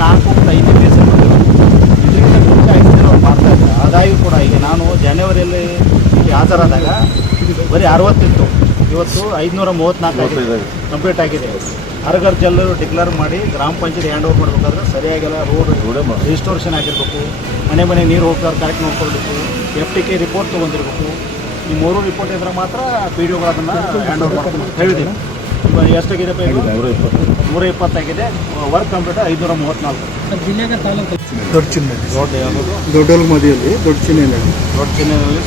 4.5 ಪೈಸೆ ಇದರಿಂದ ಮುಂಚೆ 5 ಜನ ಅವ್ರು ಮಾಡ್ತಾಯಿದ್ರು. ಆದಾಯ ಕೂಡ ಈಗ ನಾನು ಜನವರಿಯಲ್ಲಿ ಹಾಜರಾದಾಗ ಬರೀ 60 ಇತ್ತು, ಇವತ್ತು 534 ಆಗಿದೆ, ಕಂಪ್ಲೀಟ್ ಆಗಿದೆ. ಹರಗರ್ ಜಲ್ಲು ಡಿಕ್ಲೇರ್ ಮಾಡಿ ಗ್ರಾಮ ಪಂಚಾಯತ್ ಹ್ಯಾಂಡ್ ಓವರ್ ಮಾಡಬೇಕಾದ್ರೆ ಸರಿಯಾಗೆಲ್ಲ ರೋಡ್ ರಿಜಿಸ್ಟ್ರೇಷನ್ ಆಗಿರಬೇಕು, ಮನೆ ನೀರು ಹೋಗ್ತಾರೆ ಕರೆಕ್ಟ್ ನೋಡ್ಕೊಳ್ಬೇಕು, FTK ರಿಪೋರ್ಟ್ ತೊಗೊಂಡಿರ್ಬೇಕು. ಈ 3 ರಿಪೋರ್ಟ್ ಇದ್ರೆ ಮಾತ್ರ ಪಿ ಡಿ ಒಗಳು ಅದನ್ನು ಹ್ಯಾಂಡ್ ಓವರ್ ಮಾಡ್ಕೊಂಡು ಹೇಳಿದ್ದೀನಿ. ಇವಾಗ ಎಷ್ಟಾಗಿದೆ? 120 ಆಗಿದೆ. Work complete 534. ಜಿಲ್ಲೆಗೆ ತಾಲೂಕು ದೊಡ್ಡ ಚಿನ್ನ ದೊಡ್ಡಲ್ಮದಿಯಲ್ಲಿ ದೊಡ್ಡ ಚಿನ್ನೆಯಲ್ಲಿ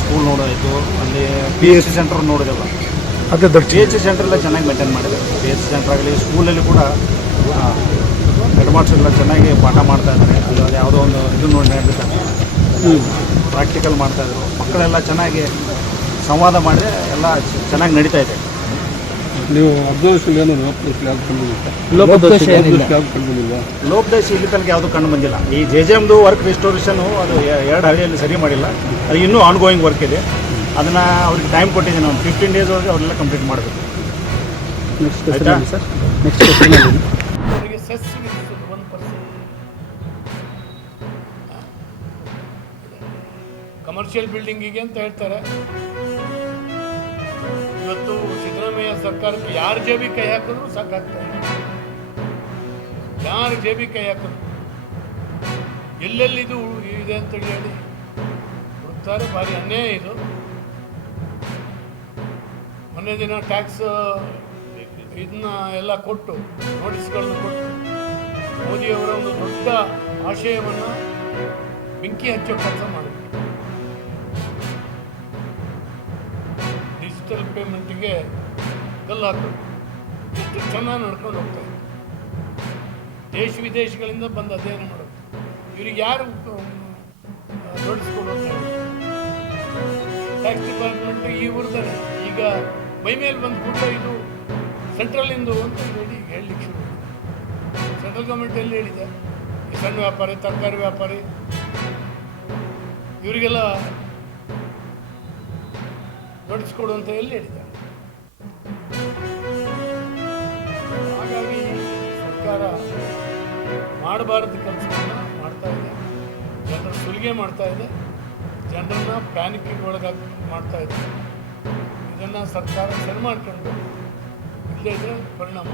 ಸ್ಕೂಲ್ ನೋಡೋದು, ಅಲ್ಲಿ PHC ಸೆಂಟರ್ ನೋಡಿದೆಲ್ಲ. ಅದೇ ದೊಡ್ಡ PHC ಸೆಂಟರ್ ಎಲ್ಲ ಚೆನ್ನಾಗಿ ಮೇಂಟೈನ್ ಮಾಡಿದೆ. PHC ಸೆಂಟರ್ ಆಗಲಿ, ಸ್ಕೂಲಲ್ಲಿ ಕೂಡ ಹೆಡ್ ಮಾಸ್ಟರ್ ಎಲ್ಲ ಚೆನ್ನಾಗಿ ಪಾಠ ಮಾಡ್ತಾ ಇದ್ದಾರೆ. ಅಲ್ಲಿ ಯಾವುದೋ ಒಂದು ಇದು ನೋಡಿ ನಡೆದಿದ್ದಾರೆ, ಪ್ರಾಕ್ಟಿಕಲ್ ಮಾಡ್ತಾಯಿದ್ರು. ಮಕ್ಕಳೆಲ್ಲ ಚೆನ್ನಾಗಿ ಸಂವಾದ ಮಾಡಿದ್ರೆ ಎಲ್ಲ ಚೆನ್ನಾಗಿ ನಡೀತಾ ಇದೆ. ನೀವು ಅಬ್ಸರ್ವೇಷನ್ ಏನು ಲೋಪದೋಷ ಇಲ್ಲಿ ತನಕ ಯಾವುದು ಕಂಡು ಬಂದಿಲ್ಲ. ಈ JJMದು ವರ್ಕ್ ರಿಸ್ಟೋರೇಷನು ಅದು 2 ಹಳ್ಳಿಯಲ್ಲಿ ಸರಿ ಮಾಡಿಲ್ಲ, ಅದು ಇನ್ನೂ ಆನ್ಗೋಯಿಂಗ್ ವರ್ಕ್ ಇದೆ. ಅದನ್ನು ಅವ್ರಿಗೆ ಟೈಮ್ ಕೊಟ್ಟಿದ್ದೀನಿ, ಒಂದು 15 ಡೇಸ್ ಒಳಗೆ ಅವರೆಲ್ಲ ಕಂಪ್ಲೀಟ್ ಮಾಡಬೇಕು. ಅವರಿಗೆ ಸೆಸ್ 1% ಕಮರ್ಷಿಯಲ್ ಬಿಲ್ಡಿಂಗಿಗೆ ಅಂತ ಹೇಳ್ತಾರೆ. ಇವತ್ತು ಸಿದ್ದರಾಮಯ್ಯ ಸರ್ಕಾರಕ್ಕೆ ಯಾರ ಜೇಬಿ ಕೈ ಹಾಕಿದ್ರು ಸಾಕಾಗ್ತಾರೆ. ಯಾರ ಜೇಬಿ ಕೈ ಹಾಕಿದ್ರು ಎಲ್ಲೆಲ್ಲಿದು ಇದೆ ಅಂತೇಳಿ ಹೇಳಿ ಹುಡುಕ್ತಾರೆ. ಭಾರಿ ಅನ್ಯಾಯ ಇದು. ಮೊನ್ನೆ ದಿನ ಟ್ಯಾಕ್ಸ್ ಇದನ್ನ ಎಲ್ಲ ಕೊಟ್ಟು ನೋಟಿಸ್ಗಳನ್ನು ಕೊಟ್ಟು ಮೋದಿಯವರ ಒಂದು ದೊಡ್ಡ ಆಶಯವನ್ನು ಬೆಂಕಿ ಹಚ್ಚೋ ಕೆಲಸ ಮಾಡಿದ್ರು. ಡಿಜಿಟಲ್ ಪೇಮೆಂಟಿಗೆ ಕಲ್ಲು ಹಾಕೋದು ಎಷ್ಟು ಚೆನ್ನಾಗಿ ನಡ್ಕೊಂಡು ಹೋಗ್ತಾ ಇತ್ತು. ದೇಶ ವಿದೇಶಗಳಿಂದ ಬಂದು ಅಧ್ಯಯನ ಮಾಡೋದು. ಇವ್ರಿಗೆ ಯಾರು ನೋಟಿಸ್ಕೊಡು ಅಂತ ಹೇಳಿ ಟ್ಯಾಕ್ಸ್ ಡಿಪಾರ್ಟ್ಮೆಂಟ್ ಇವ್ರದ್ದಾನೆ. ಈಗ ಮೈ ಮೇಲೆ ಬಂದ ಕೂಡಲೇ ಇದು ಸೆಂಟ್ರಲಿಂದು ಅಂತ ಹೇಳಲಿಕ್ಕೆ ಶುರು. ಸೆಂಟ್ರಲ್ ಗೌರ್ಮೆಂಟ್ ಎಲ್ಲಿ ಹೇಳಿದೆ? ಈ ಸಣ್ಣ ವ್ಯಾಪಾರಿ, ತರಕಾರಿ ವ್ಯಾಪಾರಿ ಇವರಿಗೆಲ್ಲ ನೋಟಿಸ್ ಕೊಡು ಅಂತ ಎಲ್ಲಿ ಹೇಳಿದ್ದಾರೆ? ಹಾಗಾಗಿ ಸರ್ಕಾರ ಮಾಡಬಾರದು ಕೆಲಸವನ್ನು ಮಾಡ್ತಾ ಇದೆ. ಜನರ ಸುಲಿಗೆ ಮಾಡ್ತಾ ಇದೆ, ಜನರನ್ನ ಪ್ಯಾನಿಕ್ಕಿಗೆ ಒಳಗಾಗಿ ಮಾಡ್ತಾ ಇದೆ. ಇದನ್ನು ಸರ್ಕಾರ ಸರಿ ಮಾಡ್ಕೊಳ್ಬೇಕು, ಇಲ್ಲದೇ ಇದ್ರೆ ಪರಿಣಾಮ